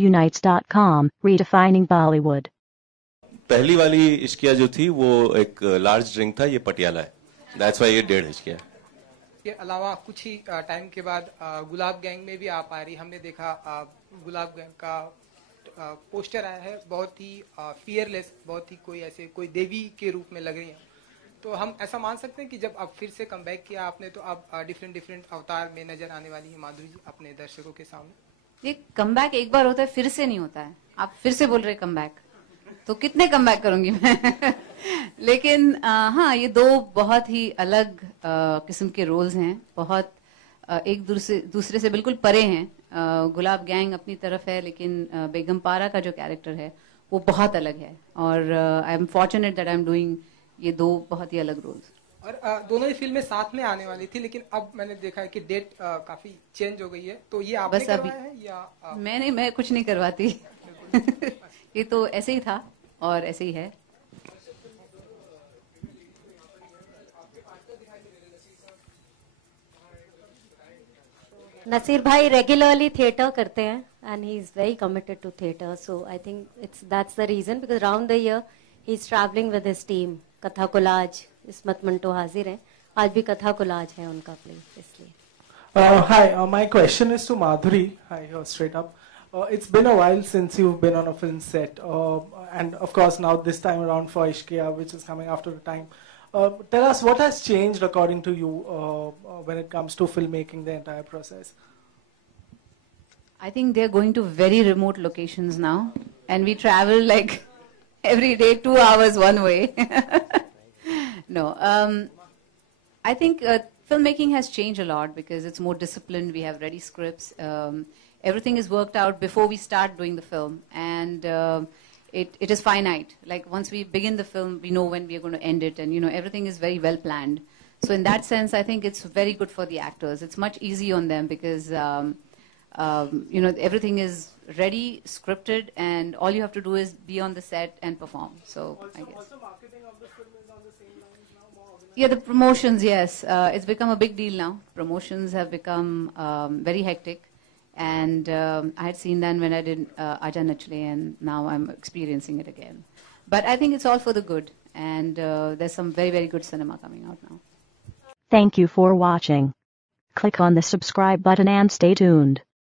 Unites.com, redefining Bollywood. पहली वाली इश्किया जो थी वो एक लार्ज ड्रिंक था, ये पटियाला है, दैट्स व्हाई ये 1.5 इश्किया है। के अलावा कुछ ही टाइम के बाद गुलाब गैंग में भी आप आ रही, हमने देखा गुलाब गैंग का पोस्टर आया है, बहुत ही फियरलेस, बहुत ही कोई देवी के रूप में लग रही हैं। तो हम ऐसा मान सकते हैं कि जब अब फिर से कमबैक किया आपने, तो अब डिफरेंट अवतार में नजर आने वाली है माधुरी जी अपने दर्शकों के सामने। ये कमबैक एक बार होता है, फिर से नहीं होता है। आप फिर से बोल रहे कमबैक, तो कितने कमबैक करूंगी मैं लेकिन हाँ, ये दो बहुत ही अलग किस्म के रोल्स हैं, बहुत एक दूसरे से बिल्कुल परे हैं। गुलाब गैंग अपनी तरफ है, लेकिन बेगम पारा का जो कैरेक्टर है वो बहुत अलग है, और I am fortunate that I am doing ये दो बहुत ही अलग रोल्स। और दोनों ही फिल्में साथ में आने वाली थी, लेकिन अब मैंने देखा है कि डेट काफी चेंज हो गई है, तो ये आपने करवाया है या मैं कुछ नहीं करवाती ये तो ऐसे ही था और ऐसे ही है। नसीर भाई रेगुलरली थिएटर करते हैं and he is very committed to theatre, so I think that's the reason, because around the year he is traveling with his team. कथा कोलाज, इसमत मंटो हाजिर हैं, आज भी कथा कोलाज है उनका प्ले, इसलिए। Hi, my question is to Madhuri. Hi, straight up. It's been a while since you've been on a film set, and of course now this time around for Ishqiya, which is coming after a time. Tell us what has changed according to you when it comes to filmmaking, the entire process. I think they're going to very remote locations now, and we travel like every day 2 hours one way. No, I think filmmaking has changed a lot because it's more disciplined. We have ready scripts. Everything is worked out before we start doing the film, and it is finite. Like once we begin the film, we know when we are going to end it, and everything is very well planned. So in that sense, I think it's very good for the actors. It's much easier on them because everything is ready, scripted, and all you have to do is be on the set and perform. So I guess. Also, marketing of the film is on the same lines now, more organized. Yeah, the promotions, yes, it's become a big deal now. Promotions have become very hectic. And I had seen that when I did Aja Nachle, and now I'm experiencing it again. But I think it's all for the good, and there's some very, very good cinema coming out now. Thank you for watching. Click on the subscribe button and stay tuned.